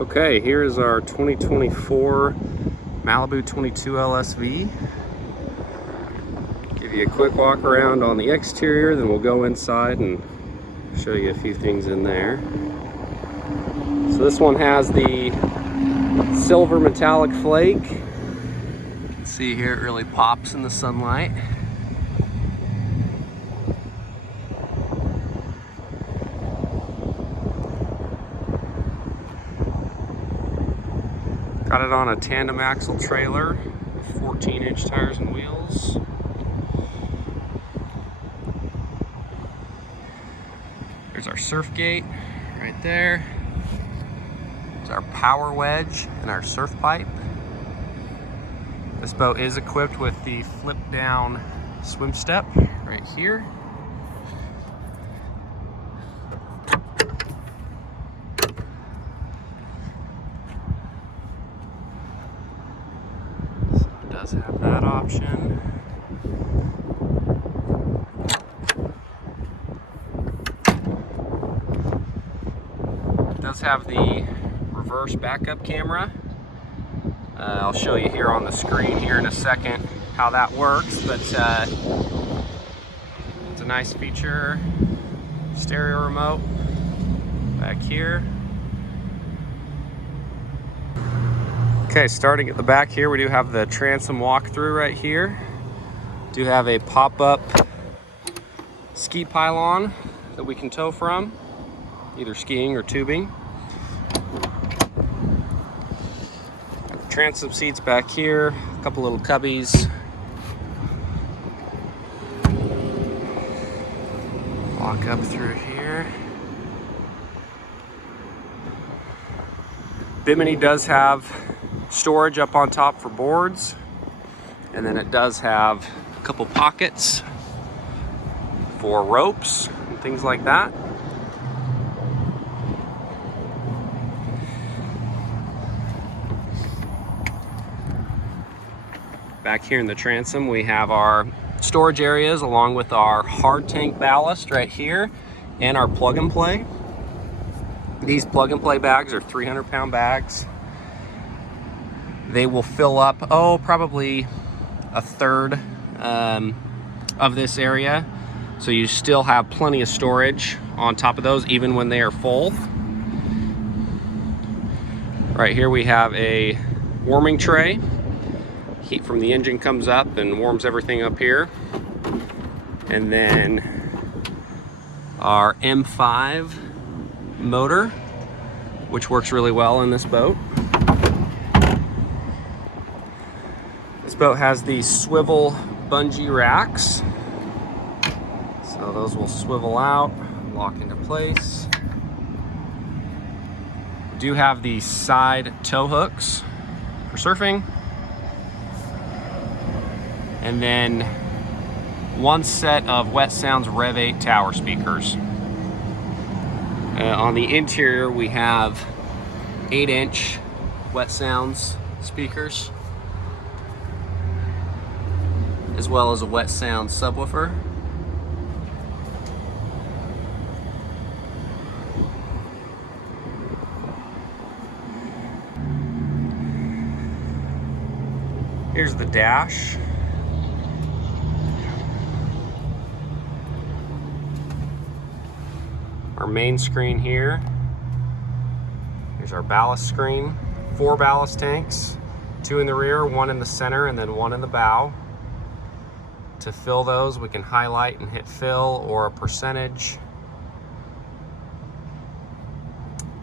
Okay, here is our 2024 Malibu 22 LSV. Give you a quick walk around on the exterior, then we'll go inside and show you a few things in there. So this one has the silver metallic flake. You can see here it really pops in the sunlight. Got it on a tandem axle trailer with 14-inch tires and wheels. There's our surf gate right there. There's our power wedge and our surf pipe. This boat is equipped with the flip down swim step right here. Does have that option. It does have the reverse backup camera. I'll show you here on the screen here in a second how that works, but it's a nice feature. Stereo remote back here. Okay, starting at the back here, we do have the transom walkthrough right here. Do have a pop-up ski pylon that we can tow from, either skiing or tubing. Got the transom seats back here, a couple little cubbies. Walk up through here. Bimini does have storage up on top for boards, and then it does have a couple pockets for ropes and things like that. Back here in the transom we have our storage areas along with our hard tank ballast right here and our plug and play. These plug and play bags are 300-pound bags. They will fill up, probably a third of this area. So you still have plenty of storage on top of those, even when they are full. Right here we have a warming tray. Heat from the engine comes up and warms everything up here. And then our M5 motor, which works really well in this boat. This boat has these swivel bungee racks. So those will swivel out, lock into place. We do have these side tow hooks for surfing. And then one set of Wet Sounds Rev 8 tower speakers. On the interior we have 8-inch Wet Sounds speakers, as well as a Wet Sounds subwoofer. Here's the dash. Our main screen here. Here's our ballast screen. 4 ballast tanks, 2 in the rear, 1 in the center, and then 1 in the bow. To fill those, we can highlight and hit fill or a percentage.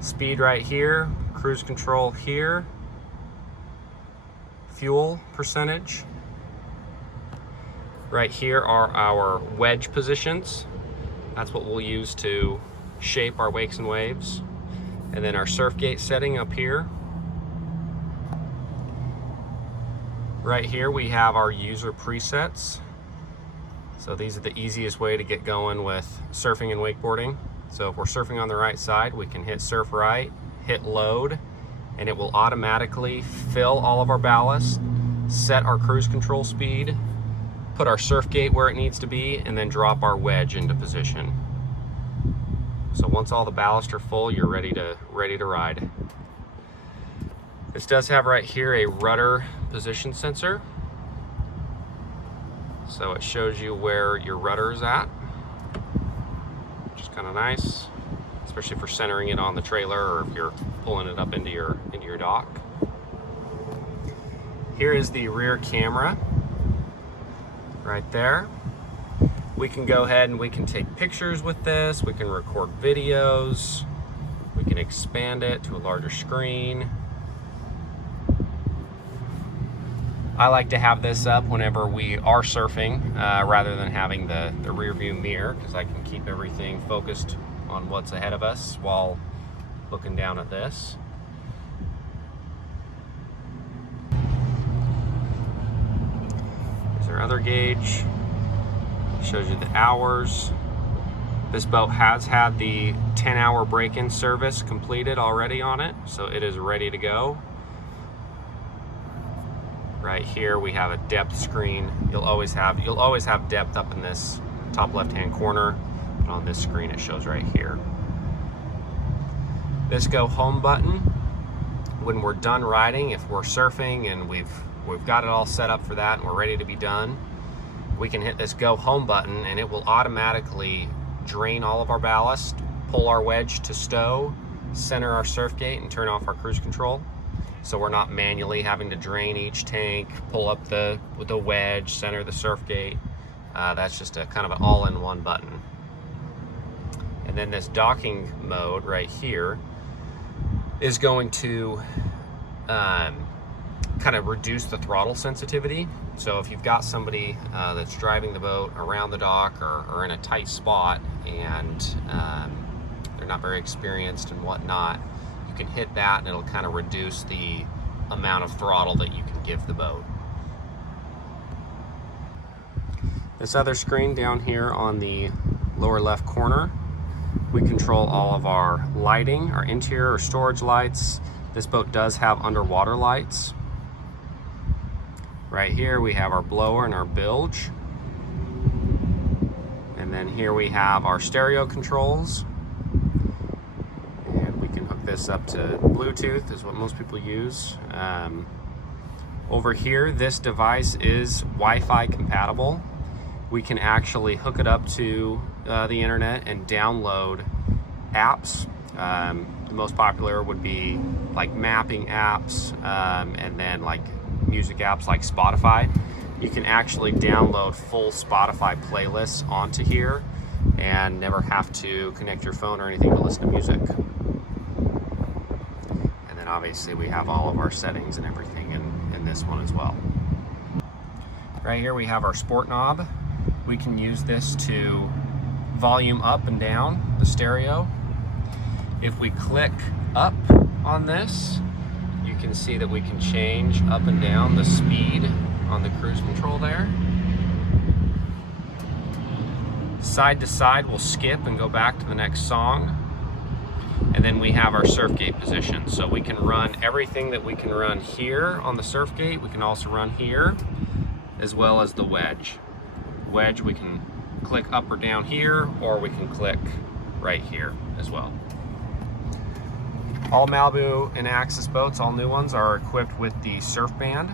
Speed right here, cruise control here. Fuel percentage. Right here are our wedge positions. That's what we'll use to shape our wakes and waves. And then our surf gate setting up here. Right here we have our user presets. So these are the easiest way to get going with surfing and wakeboarding. So if we're surfing on the right side, we can hit surf right, hit load, and it will automatically fill all of our ballast, set our cruise control speed, put our surf gate where it needs to be, and then drop our wedge into position. So once all the ballast are full, you're ready to ride. This does have right here a rudder position sensor. So it shows you where your rudder is at, which is kind of nice, especially for centering it on the trailer or if you're pulling it up into your dock. Here is the rear camera right there. We can go ahead and we can take pictures with this. We can record videos. We can expand it to a larger screen. I like to have this up whenever we are surfing rather than having the rear view mirror, because I can keep everything focused on what's ahead of us while looking down at this. There's our other gauge. Shows you the hours. This boat has had the 10-hour break-in service completed already on it, so it is ready to go. Right here we have a depth screen. You'll always have depth up in this top left-hand corner, but on this screen it shows right here. This go home button, when we're done riding, if we're surfing and we've got it all set up for that and we're ready to be done, we can hit this go home button and it will automatically drain all of our ballast, pull our wedge to stow, center our surf gate, and turn off our cruise control. So we're not manually having to drain each tank, pull up with the wedge, center the surf gate. That's just a kind of an all-in-one button. And then this docking mode right here is going to kind of reduce the throttle sensitivity. So if you've got somebody that's driving the boat around the dock or in a tight spot and they're not very experienced and whatnot, you can hit that and it'll kind of reduce the amount of throttle that you can give the boat. This other screen down here on the lower left corner, we control all of our lighting, our interior or storage lights. This boat does have underwater lights. Right here we have our blower and our bilge. And then here we have our stereo controls. And we can hook this up to Bluetooth, is what most people use. Over here, this device is Wi-Fi compatible. We can actually hook it up to the internet and download apps. The most popular would be like mapping apps and then like music apps like Spotify. You can actually download full Spotify playlists onto here and never have to connect your phone or anything to listen to music. And then obviously we have all of our settings and everything in this one as well. Right here we have our sport knob. We can use this to volume up and down the stereo. If we click up on this, you can see that we can change up and down the speed on the cruise control there. Side to side, we'll skip and go back to the next song. And then we have our surf gate position. So we can run everything that we can run here on the surf gate. We can also run here, as well as the wedge. Wedge, we can click up or down here, or we can click right here as well. All Malibu and Axis boats, all new ones, are equipped with the surf band.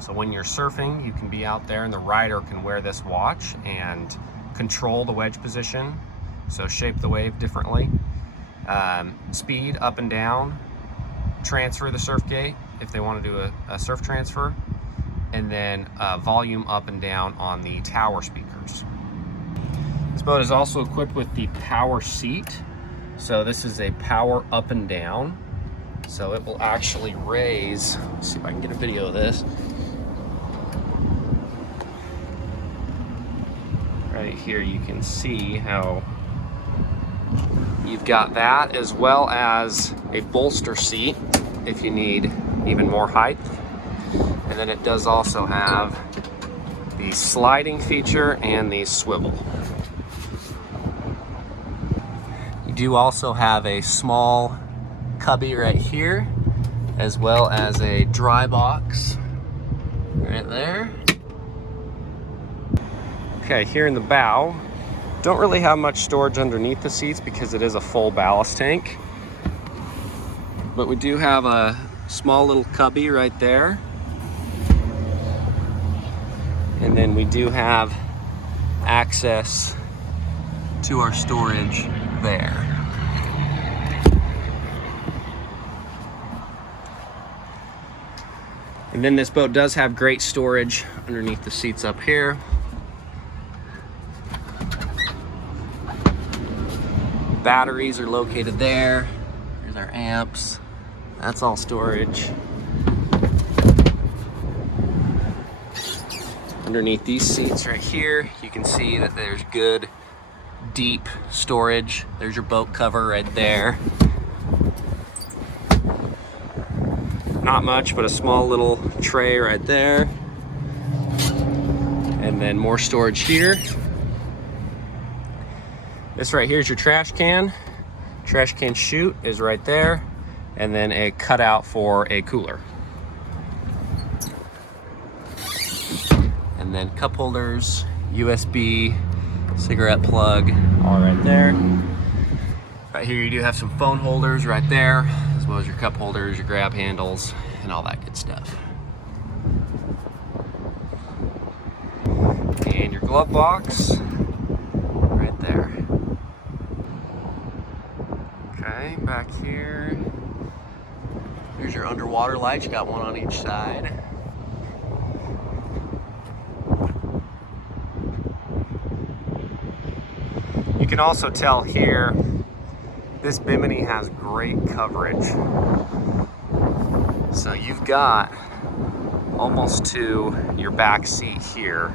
So when you're surfing, you can be out there and the rider can wear this watch and control the wedge position. So shape the wave differently. Speed up and down, transfer the surf gate if they want to do a surf transfer, and then volume up and down on the tower speakers. This boat is also equipped with the power seat. So this is a power up and down. So it will actually raise, let's see if I can get a video of this. Right here you can see how you've got that, as well as a bolster seat if you need even more height. And then it does also have the sliding feature and the swivel. You do also have a small cubby right here, as well as a dry box right there. Okay, here in the bow, don't really have much storage underneath the seats because it is a full ballast tank. But we do have a Small little cubby right there. And then we do have access to our storage there. And then this boat does have great storage underneath the seats up here. Batteries are located there. Here's our amps. That's all storage. Underneath these seats right here, you can see that there's good, deep storage. There's your boat cover right there. Not much, but a small little tray right there. And then more storage here. This right here is your trash can. Trash can chute is right there. And then a cutout for a cooler. And then cup holders, USB, cigarette plug, all right there. Right here you do have some phone holders right there, as well as your cup holders, your grab handles, and all that good stuff. And your glove box, right there. Okay, back here, there's your underwater lights. You got one on each side. You can also tell here, this bimini has great coverage. So you've got almost to your back seat here